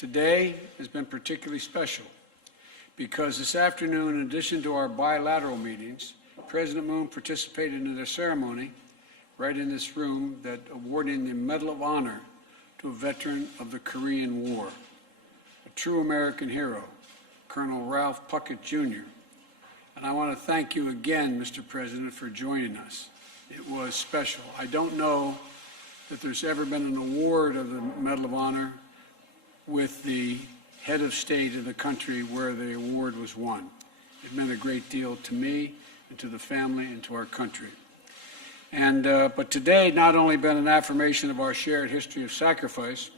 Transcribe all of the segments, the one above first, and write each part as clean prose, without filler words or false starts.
Today has been particularly special because this afternoon, in addition to our bilateral meetings, President Moon participated in the ceremony right in this room that awarding the Medal of Honor to a veteran of the Korean War, a true American hero, Colonel Ralph Puckett, Jr. And I want to thank you again, Mr. President, for joining us. It was special. I don't know that there's ever been an award of the Medal of Honor with the head of state of the country where the award was won. It meant a great deal to me and to the family and to our country. But today not only been an affirmation of our shared history of sacrifice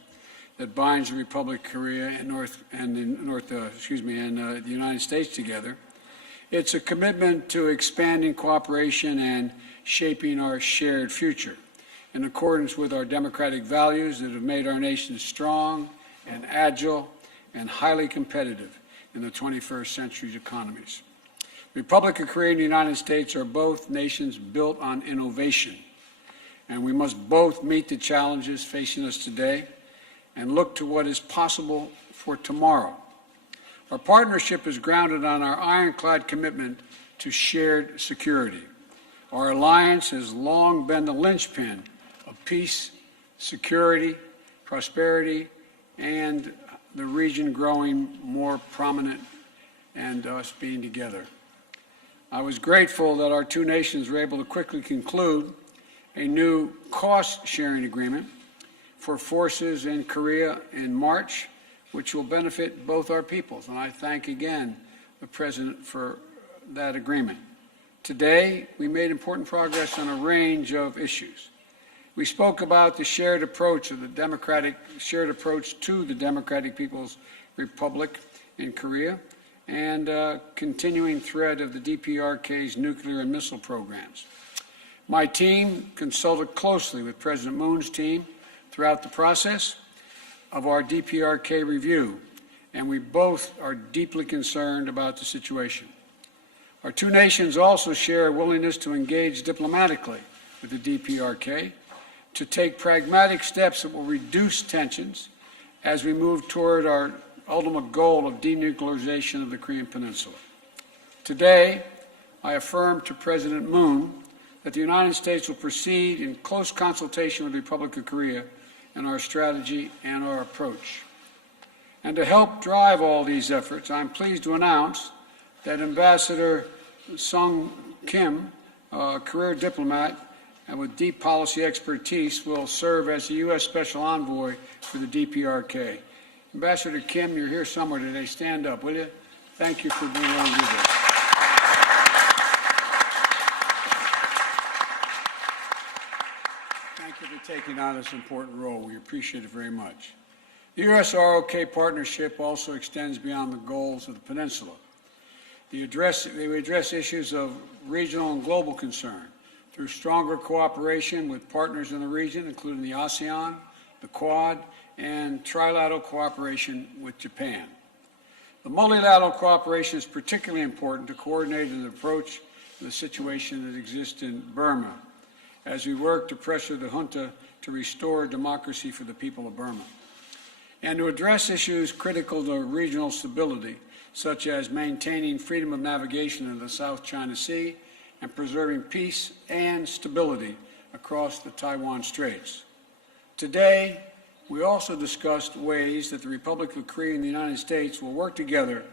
that binds the Republic of Korea and the United States together, it's a commitment to expanding cooperation and shaping our shared future in accordance with our democratic values that have made our nation strong and agile and highly competitive in the 21st century's economies. The Republic of Korea and the United States are both nations built on innovation, and we must both meet the challenges facing us today and look to what is possible for tomorrow. Our partnership is grounded on our ironclad commitment to shared security. Our alliance has long been the linchpin of peace, security, prosperity, and the region growing more prominent and us being together. I was grateful that our two nations were able to quickly conclude a new cost-sharing agreement for forces in Korea in March, which will benefit both our peoples. And I thank again the President for that agreement. Today, we made important progress on a range of issues. We spoke about the shared approach to the Democratic People's Republic in Korea and continuing threat of the DPRK's nuclear and missile programs. My team consulted closely with President Moon's team throughout the process of our DPRK review, and we both are deeply concerned about the situation. Our two nations also share a willingness to engage diplomatically with the DPRK to take pragmatic steps that will reduce tensions as we move toward our ultimate goal of denuclearization of the Korean Peninsula. Today, I affirm to President Moon that the United States will proceed in close consultation with the Republic of Korea in our strategy and our approach. And to help drive all these efforts, I'm pleased to announce that Ambassador Sung Kim, a career diplomat and with deep policy expertise, will serve as the U.S. Special Envoy for the DPRK. Ambassador Kim, you're here somewhere today. Stand up, will you? Thank you for being willing to do this. Thank you for taking on this important role. We appreciate it very much. The U.S.-ROK partnership also extends beyond the goals of the peninsula. They address issues of regional and global concern through stronger cooperation with partners in the region, including the ASEAN, the Quad, and trilateral cooperation with Japan. The multilateral cooperation is particularly important to coordinate an approach to the situation that exists in Burma as we work to pressure the junta to restore democracy for the people of Burma, and to address issues critical to regional stability, such as maintaining freedom of navigation in the South China Sea and preserving peace and stability across the Taiwan Straits. Today, we also discussed ways that the Republic of Korea and the United States will work together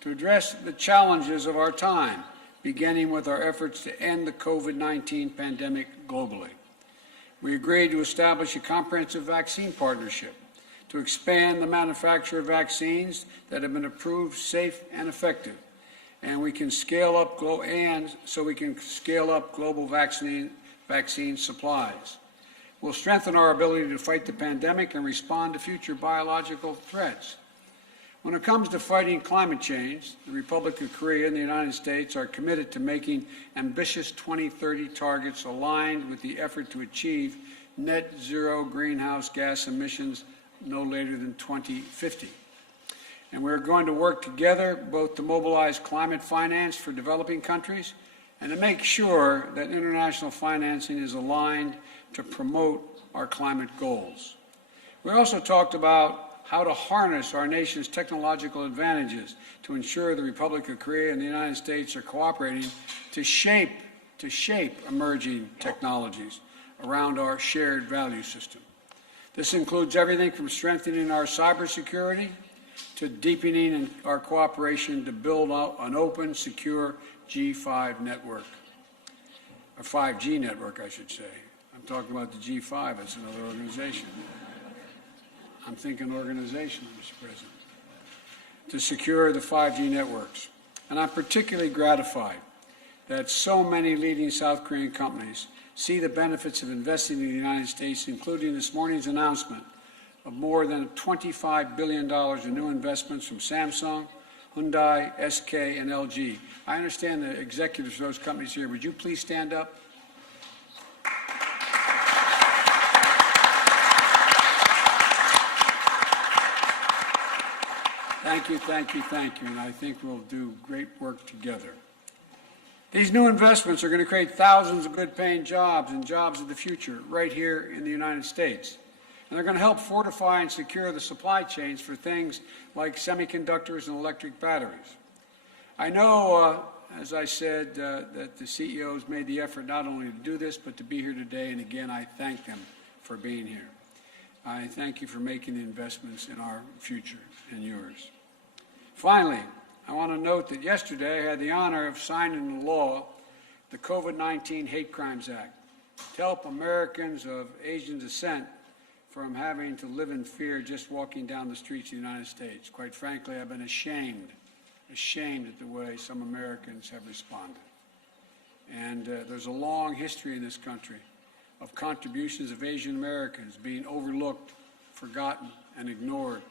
to address the challenges of our time, beginning with our efforts to end the COVID-19 pandemic globally. We agreed to establish a comprehensive vaccine partnership to expand the manufacture of vaccines that have been approved safe and effective, and we can scale up global vaccine supplies. We'll strengthen our ability to fight the pandemic and respond to future biological threats. When it comes to fighting climate change, the Republic of Korea and the United States are committed to making ambitious 2030 targets aligned with the effort to achieve net zero greenhouse gas emissions no later than 2050. And we're going to work together both to mobilize climate finance for developing countries and to make sure that international financing is aligned to promote our climate goals. We also talked about how to harness our nation's technological advantages to ensure the Republic of Korea and the United States are cooperating to shape emerging technologies around our shared value system. This includes everything from strengthening our cybersecurity to deepening our cooperation to build out an open, secure G5 network, or 5G network, I should say. I'm talking about the G5, it's another organization. I'm thinking organization, Mr. President, to secure the 5G networks. And I'm particularly gratified that so many leading South Korean companies see the benefits of investing in the United States, including this morning's announcement of more than $25 billion in new investments from Samsung, Hyundai, SK, and LG. I understand the executives of those companies here. Would you please stand up? Thank you, thank you, thank you, and I think we'll do great work together. These new investments are going to create thousands of good-paying jobs and jobs of the future right here in the United States. And they're going to help fortify and secure the supply chains for things like semiconductors and electric batteries. I know, as I said, that the CEOs made the effort not only to do this, but to be here today, and again, I thank them for being here. I thank you for making the investments in our future and yours. Finally, I want to note that yesterday I had the honor of signing into law the COVID-19 Hate Crimes Act to help Americans of Asian descent from having to live in fear just walking down the streets of the United States. Quite frankly, I've been ashamed at the way some Americans have responded. And there's a long history in this country of contributions of Asian Americans being overlooked, forgotten, and ignored.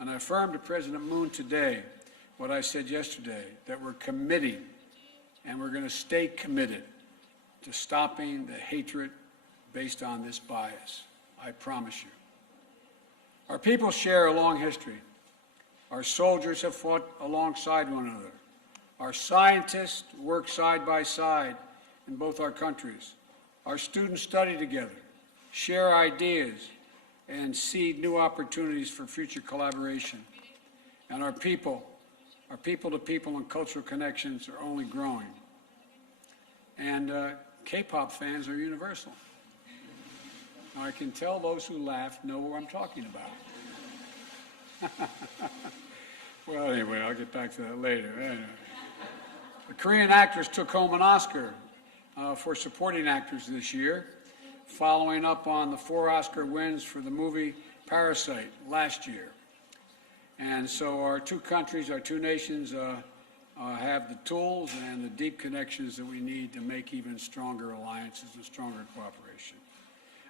And I affirm to President Moon today what I said yesterday, that we're committing and we're going to stay committed to stopping the hatred based on this bias. I promise you. Our people share a long history. Our soldiers have fought alongside one another. Our scientists work side by side in both our countries. Our students study together, share ideas, and seed new opportunities for future collaboration. And our people-to-people and cultural connections are only growing. And K-pop fans are universal. Now, I can tell those who laugh know what I'm talking about. Well, anyway, I'll get back to that later. Anyway. The Korean actress took home an Oscar for supporting actors this year, following up on the 4 Oscar wins for the movie Parasite last year. And so our two countries, our two nations have the tools and the deep connections that we need to make even stronger alliances and stronger cooperation.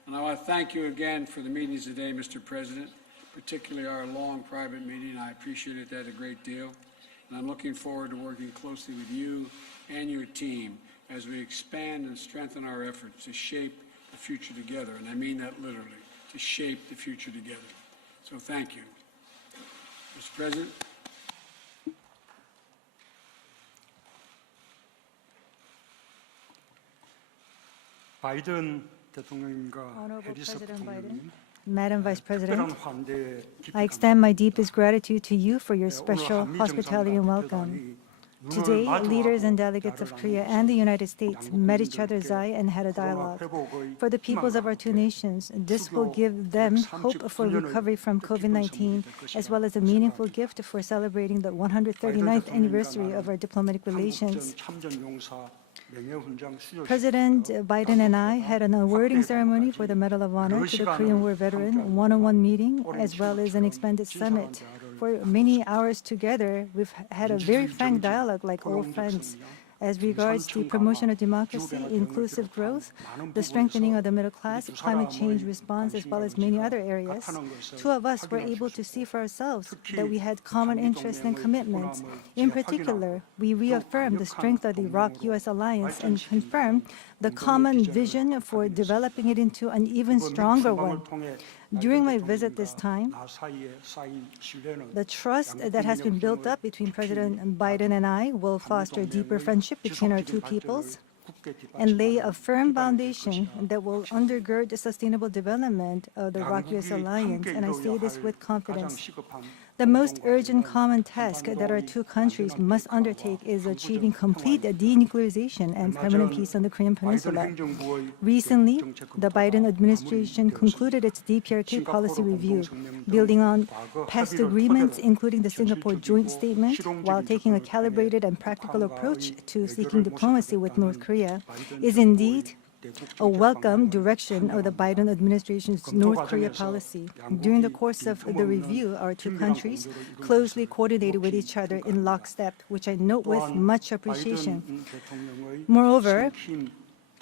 And I want to thank you again for the meetings today, Mr. President, particularly our long private meeting. I appreciated that a great deal. And I'm looking forward to working closely with you and your team as we expand and strengthen our efforts to shape the future together. And I mean that literally, to shape the future together. So thank you. Mr. President. 바이든 대통령님과 Honorable 해리스 President Biden, 부통령님, Madam Vice President, 특별한 환대에 깊이 I extend my deepest 감사드립니다. gratitude to you for your 오늘 special 한미 hospitality and 정상과 welcome. 대표단이 눈을 Today, leaders and 마주하고 delegates of 대화를 Korea 나누면서 and the United States 양국 met each other's 국민들께 eye and had a 코로나 dialogue. 회복의 For the peoples of our two 희망과 nations, this will 수교 give them hope for 139년을 recovery from 뜻깊은 COVID-19, 선물이 될 as well as a 것이라 meaningful 생각합니다. gift for celebrating the 139th 바이든 anniversary of 대통령과 our diplomatic 나는 relations. 한국전 참전용사 명예훈장 수여식 President Biden and I had an awarding ceremony for the Medal of Honor to the Korean War veteran, one-on-one meeting, as well as an expanded summit. For many hours together, we've had a very frank dialogue like old friends. As regards the promotion of democracy, inclusive growth, the strengthening of the middle class, climate change response, as well as many other areas, two of us were able to see for ourselves that we had common interests and commitments. In particular, we reaffirmed the strength of the Iraq-U.S. alliance and confirmed the common vision for developing it into an even stronger one. During my visit this time, the trust that has been built up between President Biden and I will foster deeper friendship between our two peoples. and lay a firm foundation that will undergird the sustainable development of the ROK-US alliance, and I say this with confidence. The most urgent common task that our two countries must undertake is achieving complete denuclearization and permanent peace on the Korean Peninsula. Recently, the Biden administration concluded its DPRK policy review, building on past agreements, including the Singapore Joint Statement, while taking a calibrated and practical approach to seeking diplomacy with North Korea, is indeed a welcome direction of the Biden administration's North Korea policy. During the course of the review, our two countries closely coordinated with each other in lockstep, which I note with much appreciation. Moreover,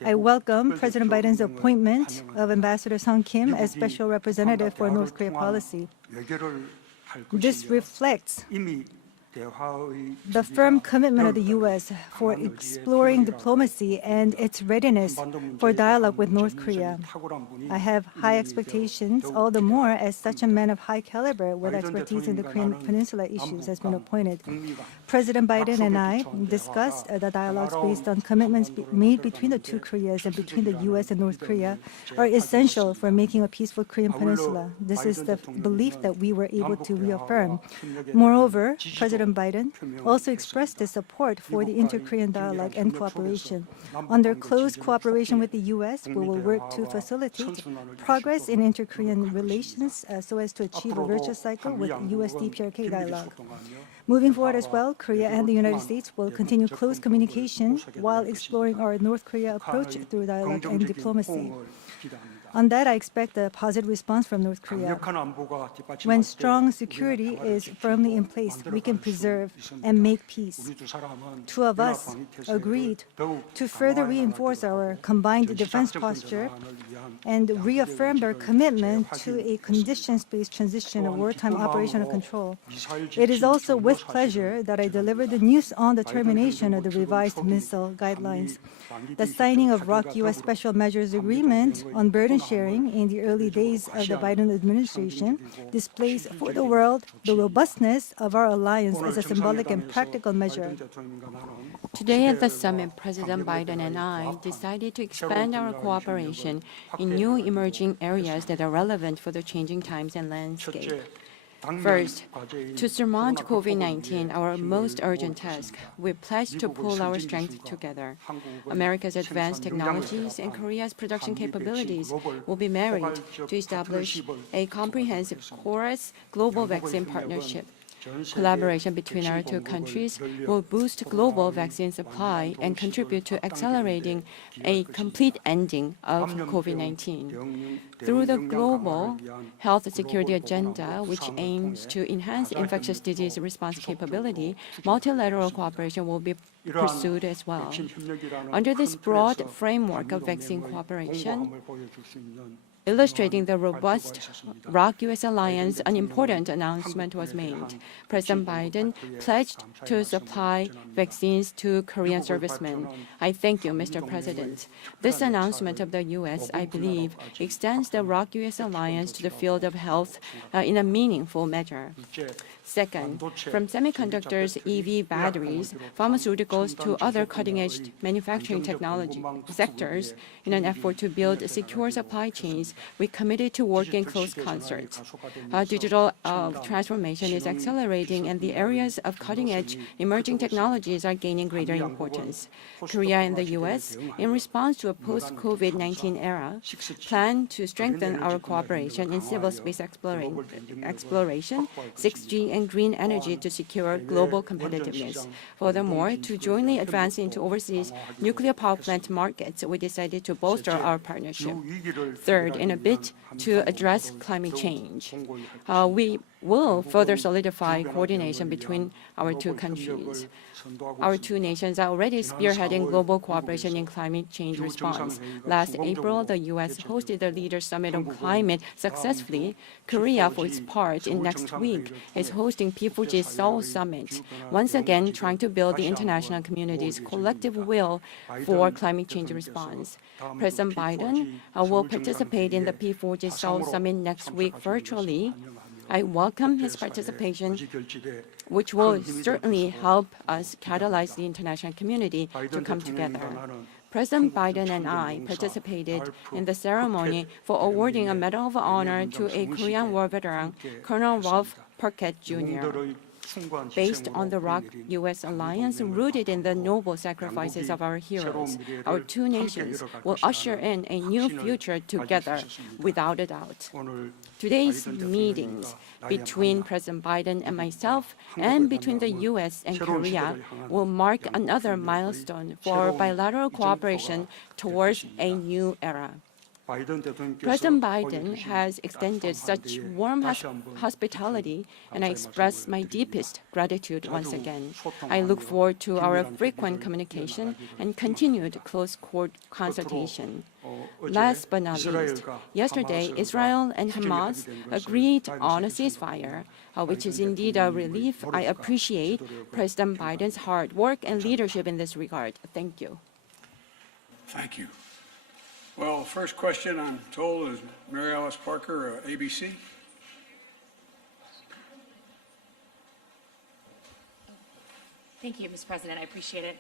I welcome President Biden's appointment of Ambassador Sung Kim as Special Representative for North Korea policy. This reflects the firm commitment of the U.S. for exploring diplomacy and its readiness for dialogue with North Korea. I have high expectations, all the more as such a man of high caliber with expertise in the Korean Peninsula issues has been appointed. President Biden and I discussed the dialogues based on commitments made between the two Koreas and between the U.S. and North Korea are essential for making a peaceful Korean Peninsula. This is the belief that we were able to reaffirm. Moreover, President Biden also expressed his support for the inter-Korean dialogue and cooperation. Under close cooperation with the U.S., we will work to facilitate progress in inter-Korean relations so as to achieve a virtuous cycle with U.S. DPRK dialogue. Moving forward as well, Korea and the United States will continue close communication while exploring our North Korea approach through dialogue and diplomacy. On that, I expect a positive response from North Korea. When strong security is firmly in place, we can preserve and make peace. Two of us agreed to further reinforce our combined defense posture and reaffirmed our commitment to a conditions-based transition of wartime operational control. It is also with pleasure that I deliver the news on the termination of the revised missile guidelines. The signing of ROK-US Special Measures Agreement on burden sharing in the early days of the Biden administration displays for the world the robustness of our alliance as a symbolic and practical measure. Today at the summit, President Biden and I decided to expand our cooperation in new emerging areas that are relevant for the changing times and landscape. First, to surmount COVID-19, our most urgent task, we pledge to pool our strength together. America's advanced technologies and Korea's production capabilities will be married to establish a comprehensive chorus global vaccine partnership. Collaboration between our two countries will boost global vaccine supply and contribute to accelerating a complete ending of COVID-19. Through the global health security agenda, which aims to enhance infectious disease response capability, multilateral cooperation will be pursued as well. Under this broad framework of vaccine cooperation, illustrating the robust ROK-US alliance, an important announcement was made. President Biden pledged to supply vaccines to Korean servicemen. I thank you, Mr. President. This announcement of the U.S., I believe, extends the ROK-US alliance to the field of health in a meaningful measure. Second, from semiconductors, EV batteries, pharmaceuticals to other cutting-edge manufacturing technology sectors, in an effort to build secure supply chains, we committed to work in close concert. Digital transformation is accelerating, and the areas of cutting-edge emerging technologies are gaining greater importance. Korea and the U.S., in response to a post-COVID-19 era, plan to strengthen our cooperation in civil space exploration, 6G, and green energy to secure global competitiveness. Furthermore, to jointly advance into overseas nuclear power plant markets, we decided to bolster our partnership. Third, in a bid to address climate change, we will further solidify coordination between our two countries. Our two nations are already spearheading global cooperation in climate change response. Last April, the U.S. hosted the Leaders' Summit on Climate successfully. Korea, for its part, in next week, is hosting P4G's Seoul Summit, once again trying to build the international community's collective will for climate change response. President Biden will participate in the P4G Seoul Summit next week virtually. I welcome his participation, which will certainly help us catalyze the international community to come together. President Biden and I participated in the ceremony for awarding a Medal of Honor to a Korean War veteran, Colonel Ralph Perkett Jr. Based on the ROK-US alliance rooted in the noble sacrifices of our heroes, our two nations will usher in a new future together, without a doubt. Today's meetings between President Biden and myself and between the U.S. and Korea will mark another milestone for our bilateral cooperation towards a new era. President Biden has extended such warm hospitality, and I express my deepest gratitude once again. I look forward to our frequent communication and continued close consultation. Last but not least, yesterday, Israel and Hamas agreed on a ceasefire, which is indeed a relief. I appreciate President Biden's hard work and leadership in this regard. Thank you. Thank you. Well, first question, I'm told, is Mary Alice Parker, ABC. Thank you, Mr. President. I appreciate it.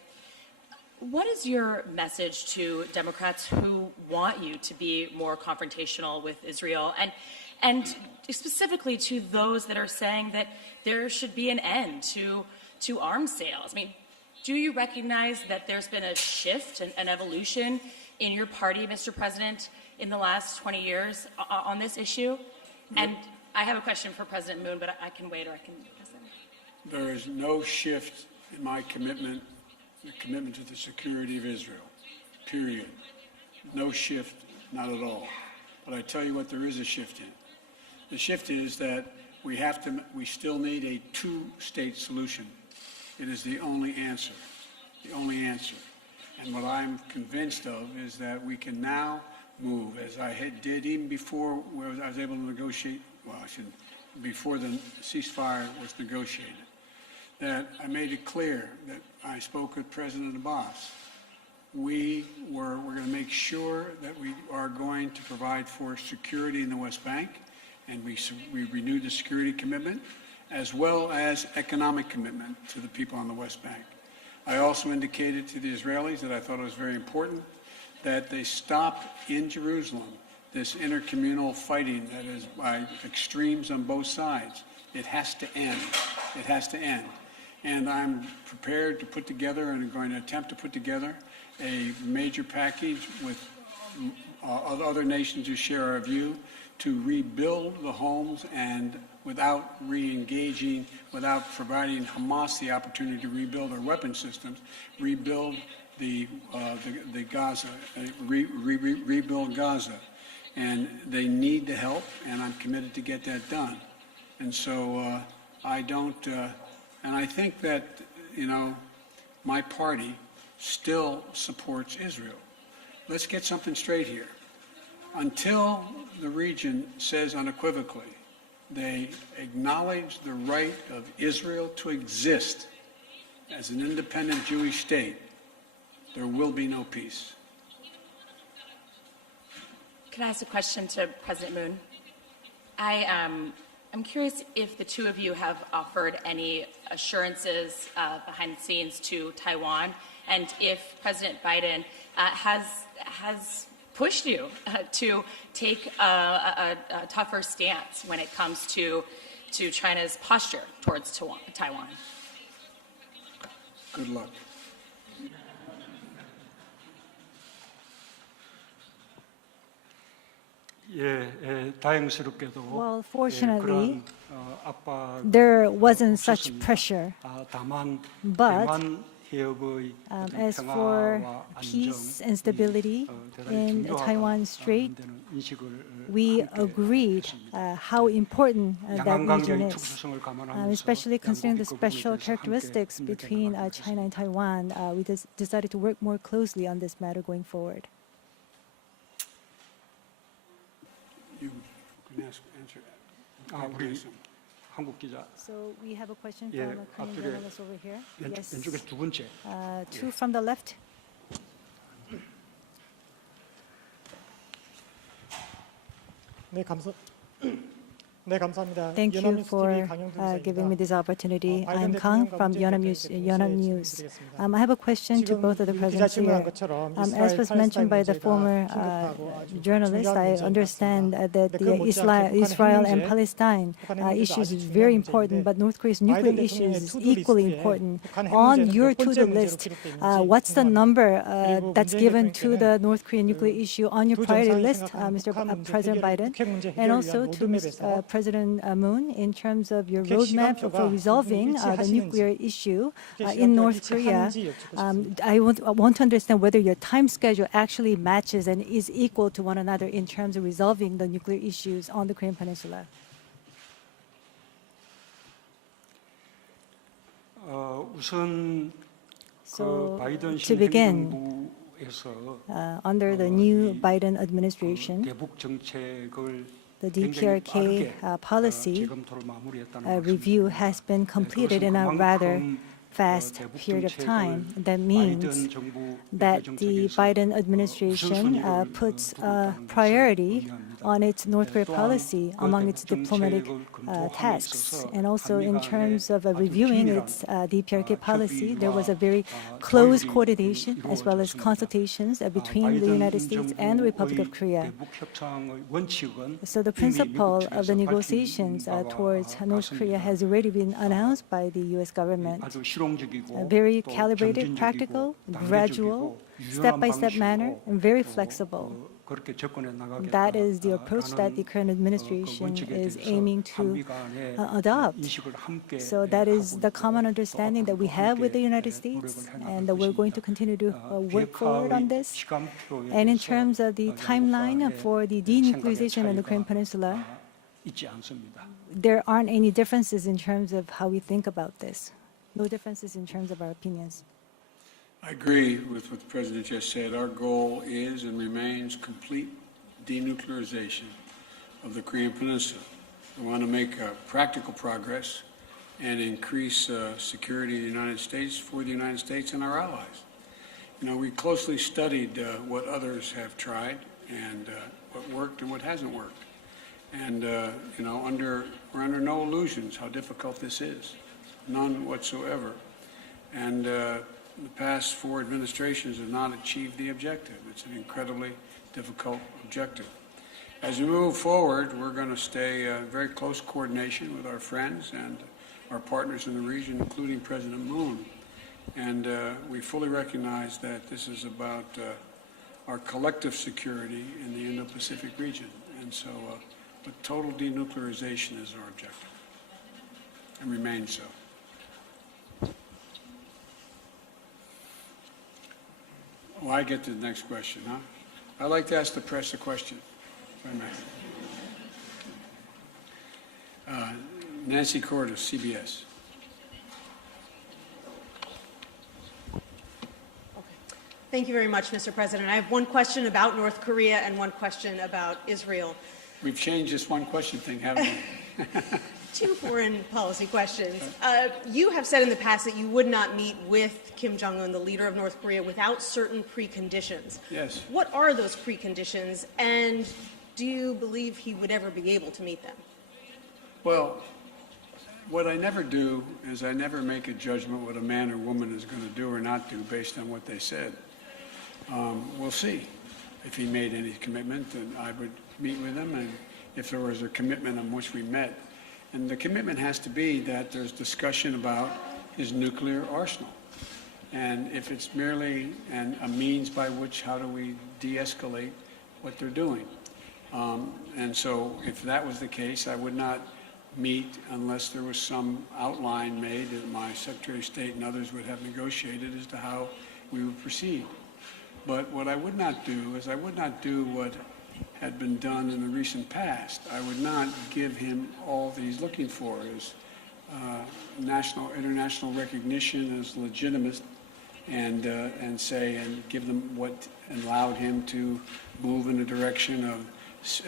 What is your message to Democrats who want you to be more confrontational with Israel, and specifically to those that are saying that there should be an end to arms sales? I mean, do you recognize that there's been a shift, an evolution in your party, Mr. President, in the last 20 years on this issue? And I have a question for President Moon, but I can wait or I can listen. There is no shift in my commitment, the commitment to the security of Israel, period. No shift, not at all. But I tell you what there is a shift in. The shift is that we still need a two-state solution. It is the only answer, the only answer. And what I'm convinced of is that we can now move, as I did even before I was able to negotiate, before the ceasefire was negotiated, that I made it clear that I spoke with President Abbas. We're going to make sure that we are going to provide for security in the West Bank, and we renewed the security commitment, as well as economic commitment to the people on the West Bank. I also indicated to the Israelis that I thought it was very important that they stop in Jerusalem this intercommunal fighting that is by extremes on both sides. It has to end. It has to end. And I'm prepared to put together, and I'm going to attempt to put together, a major package with other nations who share our view to rebuild the homes, and without re-engaging, without providing Hamas the opportunity to rebuild their weapon systems, rebuild the Gaza, rebuild Gaza. And they need the help, and I'm committed to get that done. And so and I think that, my party still supports Israel. Let's get something straight here. Until the region says unequivocally they acknowledge the right of Israel to exist as an independent Jewish state, there will be no peace. Can I ask a question to President Moon? I'm curious if the two of you have offered any assurances behind the scenes to Taiwan, and if President Biden has pushed you to take a tougher stance when it comes to China's posture towards Taiwan. Good luck. 다행스럽게도 Well, fortunately, 그런 압박 there wasn't such pressure. 다만 But 대만 해협의 as for 평화와 peace and 안정이 stability 대단히 in 중요하다는 Taiwan Strait, 인식을 we 함께 agreed 했습니다. how important that region 양안관계의 is, 특수성을 감안하면서 especially considering the 양국이 그 special 부분에 대해서 characteristics 함께 between 협력해 China and 나가겠습니다. Taiwan. We decided to work more closely on this matter going forward. You can answer. 우리 한국 기자 So we have a question 예, from a Korean 앞쪽에 journalist over here. Yes. 왼쪽에 두 번째. Two from the left. 네, 네, 감사합니다. Thank you 연합뉴스 for TV 강영준 giving me 기자입니다. this opportunity. 바이든 I'm Kang 대통령과 from 문재인 Yonhap 대통령께 News. 동시에 질문드리겠습니다. I have a question to 지금 both of the 유 기자 presidents 질문한 here. 것처럼 As 이스라엘 was mentioned by the 팔레스타인 former 문제가 긴급하고 아주 journalist, 중요한 I 문제인 것 understand 같습니다. that 근데 the 그 못지않게 Israel and 북한 Palestine 핵 issues 문제도 is 아주 very 중요한 important, 문제인데 but North Korea's 바이든 nuclear 대통령의 issues is 투두 equally 리스트에 important. 북한 핵 On 문제는 your 몇 번째 to-do 문제로 list, 기록돼 있는지 what's the 궁금합니다. number 그리고 that's 문재인 given to the 대통령께는 North Korean nuclear issue on your 두 priority 정상이 list, 생각하는 Mr. 북한 문제 President 해결, Biden, 북핵 문제 and 해결을 also 위한 to 로드맵에서 President Moon in terms of your 북핵 roadmap for 시간표가 resolving 두 분이 the 일치하시는지, nuclear issue 북핵 in 시간표가 North Korea. 일치하는지 여쭙고 싶습니다. I want to understand whether your time schedule actually matches and is equal to one another in terms of resolving the nuclear issues on the Korean Peninsula. 우선 So, 그 바이든 to begin, 행정부에서 under the new Biden administration, 대북 정책을 the 굉장히 DPRK 빠르게 policy 재검토를 마무리했다는 review 말씀입니다. has been completed in a rather fast period of time. That means that the Biden administration puts a priority on its North Korea policy among its diplomatic tasks. And also in terms of reviewing its DPRK policy, there was a very close coordination as well as consultations between the United States and the Republic of Korea. So the principle of the negotiations towards North Korea has already been announced by the U.S. government. A very calibrated, practical, gradual, step-by-step manner, and very flexible. That is the approach that the current administration is aiming to adopt. So that is the common understanding that we have with the United States, and that we're going to continue to work forward on this. And in terms of the timeline for the denuclearization of the Korean Peninsula, there aren't any differences in terms of how we think about this. No differences in terms of our opinions. I agree with what the President just said. Our goal is and remains complete denuclearization of the Korean Peninsula. We want to make practical progress and increase security in the United States for the United States and our allies. You know, we closely studied what others have tried and what worked and what hasn't worked. And, you know, we're under no illusions how difficult this is. None whatsoever. And the past 4 administrations have not achieved the objective. It's an incredibly difficult objective. As we move forward, we're going to stay in very close coordination with our friends and our partners in the region, including President Moon. And we fully recognize that this is about our collective security in the Indo-Pacific region. And so, but total denuclearization is our objective and remains so. Well, I get to the next question, huh? I'd like to ask the press a question, if I may. Nancy Cordes, CBS. Thank you very much, Mr. President. I have one question about North Korea and one question about Israel. We've changed this one question thing, haven't we? 2 foreign policy questions. You have said in the past that you would not meet with Kim Jong-un, the leader of North Korea, without certain preconditions. Yes. What are those preconditions, and do you believe he would ever be able to meet them? Well, what I never do is I never make a judgment what a man or woman is going to do or not do based on what they said. We'll see. If he made any commitment, then I would meet with him, and if there was a commitment on which we met. And the commitment has to be that there's discussion about his nuclear arsenal. And if it's merely a means by which, how do we de-escalate what they're doing? And so if that was the case, I would not meet unless there was some outline made that my Secretary of State and others would have negotiated as to how we would proceed. But what I would not do is I would not do what had been done in the recent past. I would not give him all that he's looking for as international recognition as legitimate and give them what allowed him to move in the direction of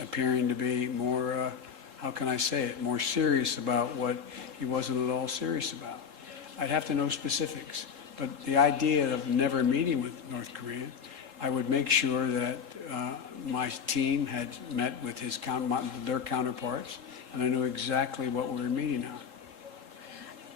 appearing to be more, how can I say it, more serious about what he wasn't at all serious about. I'd have to know specifics. But the idea of never meeting with North Korea, I would make sure that my team had met with their counterparts and I knew exactly what we were meeting on.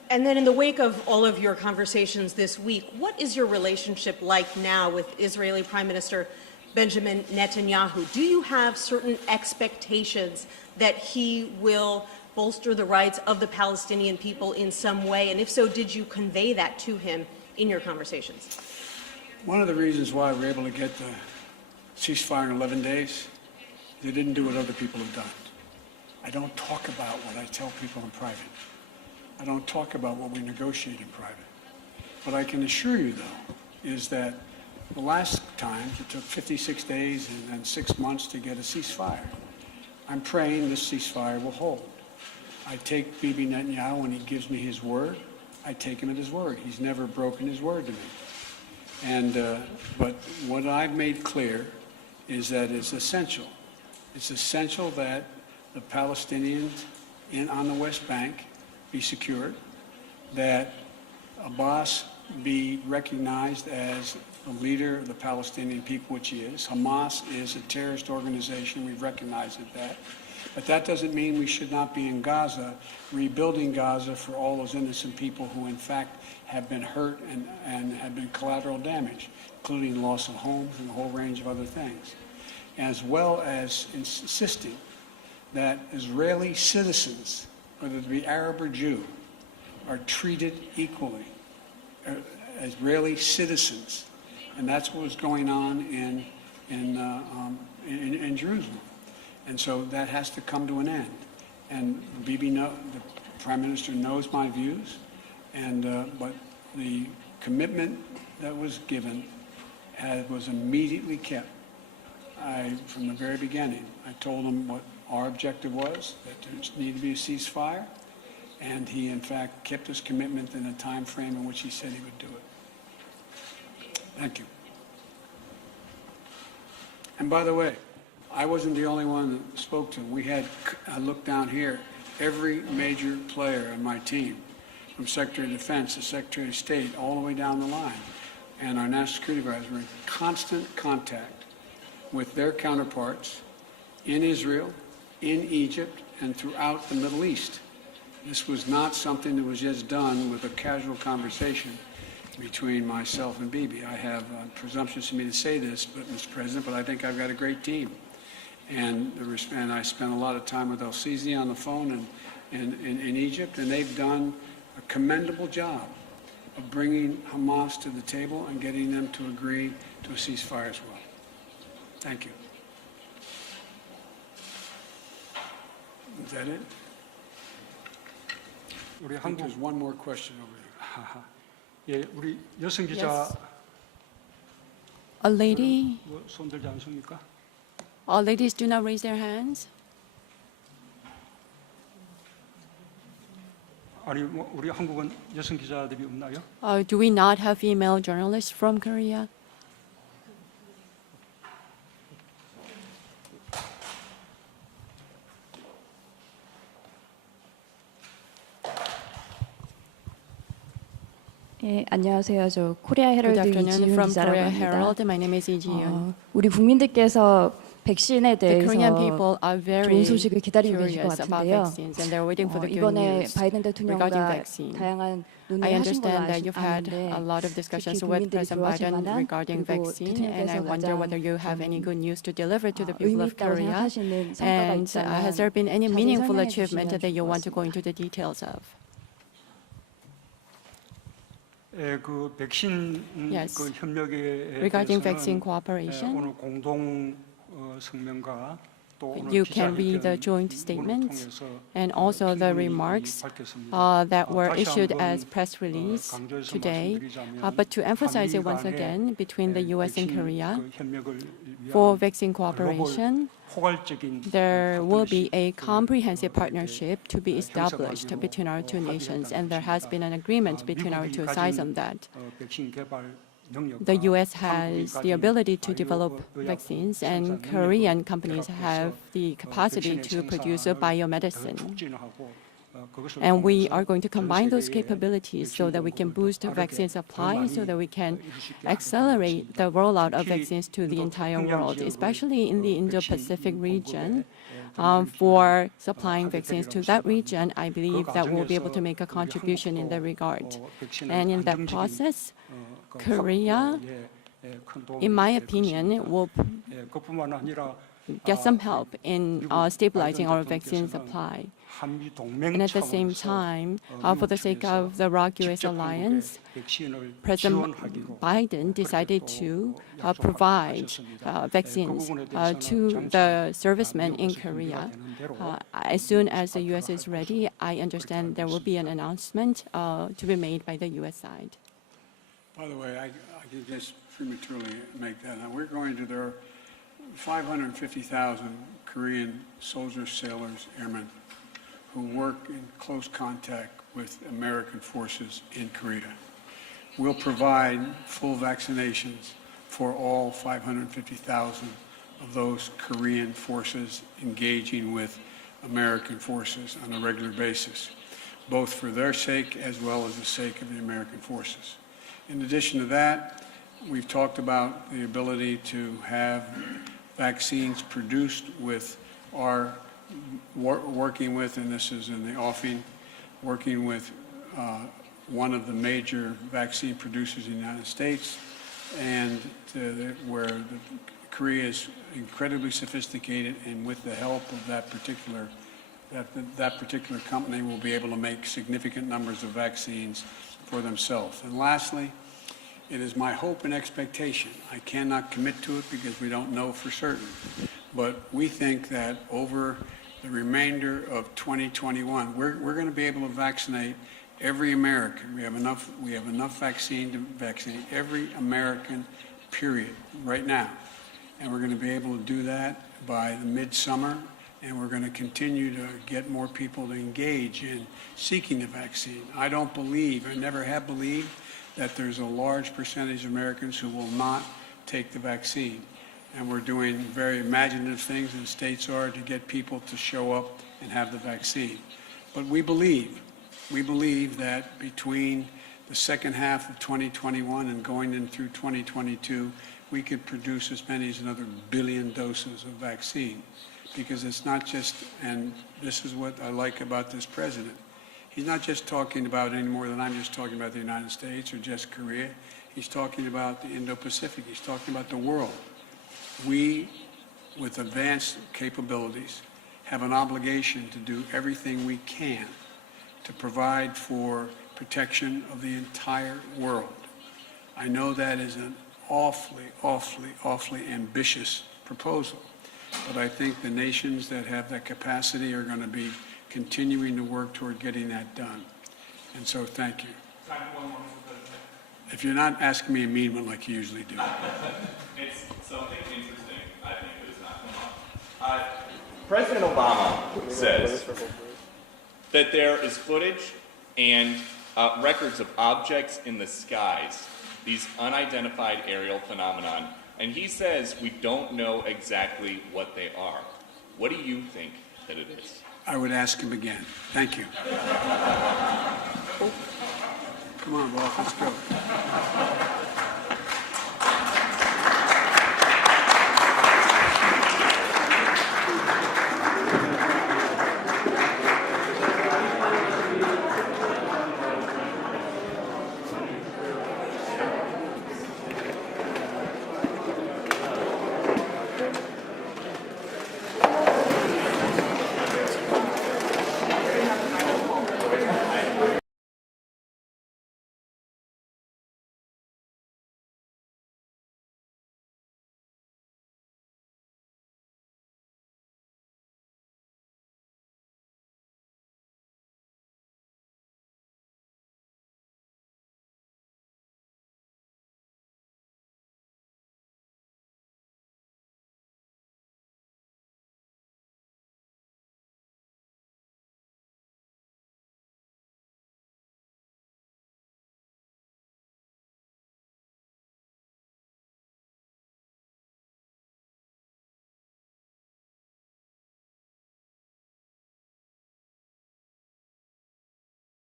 And then in the wake of all of your conversations this week, what is your relationship like now with Israeli Prime Minister Benjamin Netanyahu? Do you have certain expectations that he will bolster the rights of the Palestinian people in some way? And if so, did you convey that to him in your conversations? One of the reasons why we were able to get the ceasefire in 11 days, they didn't do what other people have done. I don't talk about what I tell people in private. I don't talk about what we negotiate in private. What I can assure you, though, is that the last time it took 56 days and then 6 months to get a ceasefire. I'm praying this ceasefire will hold. I take Bibi Netanyahu when he gives me his word. I take him at his word. He's never broken his word to me. And but what I've made clear is that it's essential. It's essential that the Palestinians on the West Bank be secured, that Abbas be recognized as the leader of the Palestinian people, which he is. Hamas is a terrorist organization. We've recognized that. But that doesn't mean we should not be in Gaza, rebuilding Gaza for all those innocent people who, in fact, have been hurt and have been collateral damage, including loss of homes and a whole range of other things, as well as insisting that Israeli citizens, whether they be Arab or Jew, are treated equally. Israeli citizens, and that's what was going on in Jerusalem, and so that has to come to an end. And Bibi, the Prime Minister, knows my views, and but the commitment that was given was immediately kept. From the very beginning, I told him what our objective was, that there needed to be a ceasefire, and he, in fact, kept his commitment in a time frame in which he said he would do it. Thank you. And by the way, I wasn't the only one that spoke to him. I looked down here, every major player on my team, from Secretary of Defense to Secretary of State, all the way down the line, and our National Security Advisor were in constant contact with their counterparts in Israel, in Egypt, and throughout the Middle East. This was not something that was just done with a casual conversation between myself and Bibi. I have presumptuous of me to say this, but Mr. President, but I think I've got a great team. And I spent a lot of time with El-Sisi on the phone in Egypt, and they've done a commendable job of bringing Hamas to the table and getting them to agree to a ceasefire as well. Thank you. Is that it? 우리 I think 한국 there's one more question over there. 예, 우리 여성 기자 Yes. A lady. 손 들지 않습니까? All ladies do not raise their hands. 아니 뭐 우리 한국은 여성 기자들이 없나요? Do we not have female journalists from Korea? 예, 안녕하세요. 저 코리아 Good 헤럴드 afternoon 이지윤 from 기자라고 Korea 합니다. Herald. My name is Lee Ji-yoon. 우리 국민들께서 백신에 The Korean 대해서 people are very 좋은 소식을 기다리고 계실 것 curious about 같은데요. vaccines, and they're waiting for the good 이번에 news 바이든 regarding 대통령과 vaccine. 다양한 I 논의를 하신 걸로 understand that you've had 아는데 a lot of discussions 특히 with 국민들이 President 좋아하실 Biden 만한 regarding 그리고 vaccine, and I 대통령께서 wonder 가장 whether you have any good news to deliver to the people 의미 of 있다고 Korea. 생각하시는 성과가 And 있다면 has there been any 자세히 meaningful 설명해 achievement 주시면 that you 좋을 것 want to go 같습니다. into the details of? 예, 그 백신 Yes. 그 협력에 Regarding 대해서는 vaccine 예, cooperation, 오늘 공동 성명과 또 오늘 you can read the joint 기자회견을 statements 통해서 and also the 충분히 remarks 밝혔습니다. that were 다시 issued 한번, as press release 강조해서 today. 말씀드리자면 But to emphasize it once 한미 again, between the 간의 US and 백신 Korea, 그 협력을 for 위한 vaccine cooperation, 포괄적인 there will be a 파트너십을 comprehensive 이렇게 partnership to be established 형성하기로 between our two nations, 합의했다는 and there has 것입니다. been an agreement between our 미국이 two 가진, sides on that. 백신 개발 능력과 The US 한국이 has the 가진 ability to 바이오 develop 의약 vaccines, 생산 and 능력을 Korean companies 결합해서 have the capacity 백신의 to produce a 생산을 biomedicine. 더 촉진하고, 그것을 And we 통해서 are going to 전 combine those 세계에 capabilities so that we can 백신 boost 공급을 vaccine 더 supply, 많이 so that we can 이룰 수 있게 accelerate the rollout of 특히 vaccines to the 인도 entire 태평양 world, 지역의 especially in the 백신 Indo-Pacific 공급에 region. for supplying vaccines to that region, I believe that we'll be able to make a contribution in that regard. And in that process, Korea, in my opinion, will get some help in stabilizing our vaccine supply. And at the same time, for the sake of the ROK-US alliance, President Biden decided to provide vaccines to the servicemen in Korea. As soon as the U.S. is ready, I understand there will be an announcement to be made by the U.S. side. By the way, I can just prematurely make that. Now, there are 550,000 Korean soldiers, sailors, airmen who work in close contact with American forces in Korea. We'll provide full vaccinations for all 550,000 of those Korean forces engaging with American forces on a regular basis, both for their sake as well as the sake of the American forces. In addition to that, we've talked about the ability to have vaccines produced with our working with, and this is in the offing, working with one of the major vaccine producers in the United States, and where Korea is incredibly sophisticated, and with the help of that particular company will be able to make significant numbers of vaccines for themselves. And lastly, it is my hope and expectation, I cannot commit to it because we don't know for certain, but we think that over the remainder of 2021, we're going to be able to vaccinate every American. We have enough vaccine to vaccinate every American, period, right now. And we're going to be able to do that by the midsummer, and we're going to continue to get more people to engage in seeking the vaccine. I never have believed that there's a large percentage of Americans who will not take the vaccine. And we're doing very imaginative things, and states are, to get people to show up and have the vaccine. But we believe that between the second half of 2021 and going in through 2022, we could produce as many as another 1 billion doses of vaccine. Because it's not just, and this is what I like about this president, he's not just talking about any more than I'm just talking about the United States or just Korea. He's talking about the Indo-Pacific. He's talking about the world. We, with advanced capabilities, have an obligation to do everything we can to provide for protection of the entire world. I know that is an awfully ambitious proposal, but I think the nations that have that capacity are going to be continuing to work toward getting that done. And so thank you. If you're not asking me a mean one like you usually do. It's something interesting, I think, that has not come up. President Obama says that there is footage and records of objects in the skies, these unidentified aerial phenomenon, and he says we don't know exactly what they are. What do you think that it is? I would ask him again. Thank you. Come on, Bob, let's go.